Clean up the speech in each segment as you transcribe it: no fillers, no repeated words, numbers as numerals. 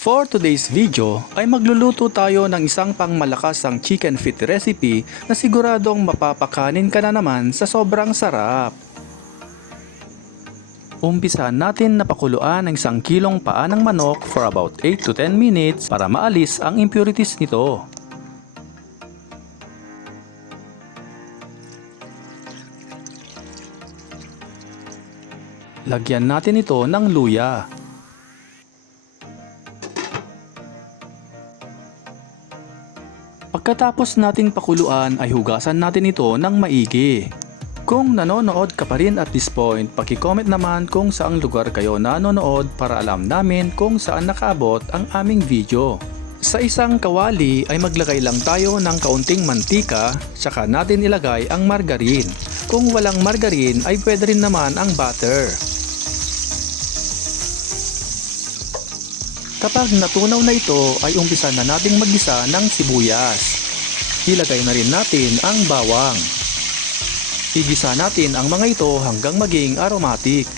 For today's video ay magluluto tayo ng isang pangmalakasang chicken feet recipe na siguradong mapapakanin ka na naman sa sobrang sarap. Umpisahan natin na pakuluan ng 1 kilong paa ng manok for about 8 to 10 minutes para maalis ang impurities nito. Lagyan natin ito ng luya. Pagkatapos nating pakuluan ay hugasan natin ito ng maigi. Kung nanonood ka pa rin at this point, paki-comment naman kung saang lugar kayo nanonood para alam namin kung saan nakaabot ang aming video. Sa isang kawali ay maglagay lang tayo ng kaunting mantika, saka natin ilagay ang margarine. Kung walang margarine ay pwede rin naman ang butter. Kapag natunaw na ito ay umpisa na nating maggisa ng sibuyas. Ilagay na rin natin ang bawang. Igisa natin ang mga ito hanggang maging aromatic.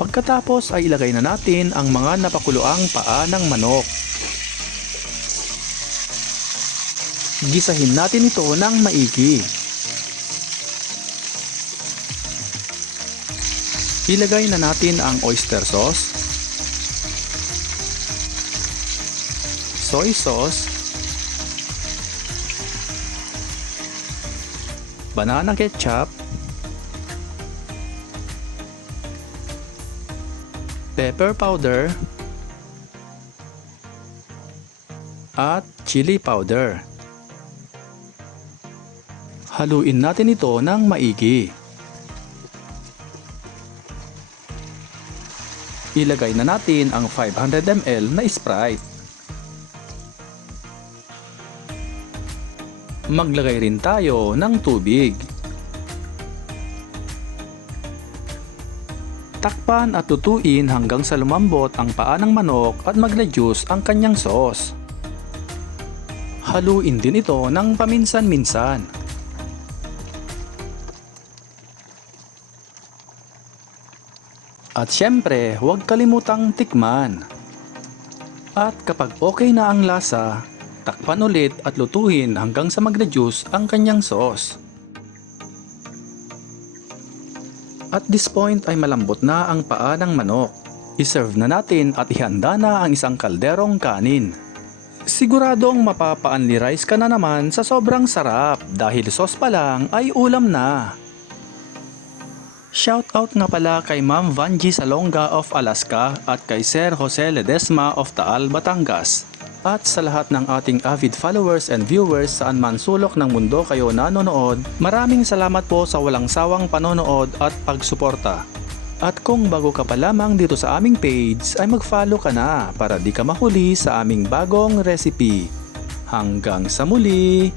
Pagkatapos ay ilagay na natin ang mga napakuluang paa ng manok. Gisahin natin ito ng maigi. Ilagay na natin ang oyster sauce, soy sauce, banana ketchup, pepper powder, at chili powder. Haluin natin ito ng maigi. Ilagay na natin ang 500 ml na Sprite. Maglagay rin tayo ng tubig. Takpan at tutuin hanggang sa lumambot ang paa ng manok at mag-reduce ang kanyang sauce. Haluin din ito ng paminsan-minsan. At syempre, huwag kalimutang tikman. At kapag okay na ang lasa, takpan ulit at lutuin hanggang sa mag-reduce ang kanyang sauce. At this point ay malambot na ang paa ng manok. I-serve na natin at ihanda na ang isang kalderong kanin. Siguradong mapapa-only rice ka na naman sa sobrang sarap dahil sauce pa lang ay ulam na. Shoutout nga pala kay Ma'am Vangie Salonga of Alaska at kay Sir Jose Ledesma of Taal, Batangas. At sa lahat ng ating avid followers and viewers saan man sulok ng mundo kayo nanonood, maraming salamat po sa walang sawang panonood at pagsuporta. At kung bago ka pa lamang dito sa aming page ay mag-follow ka na para di ka mahuli sa aming bagong recipe. Hanggang sa muli!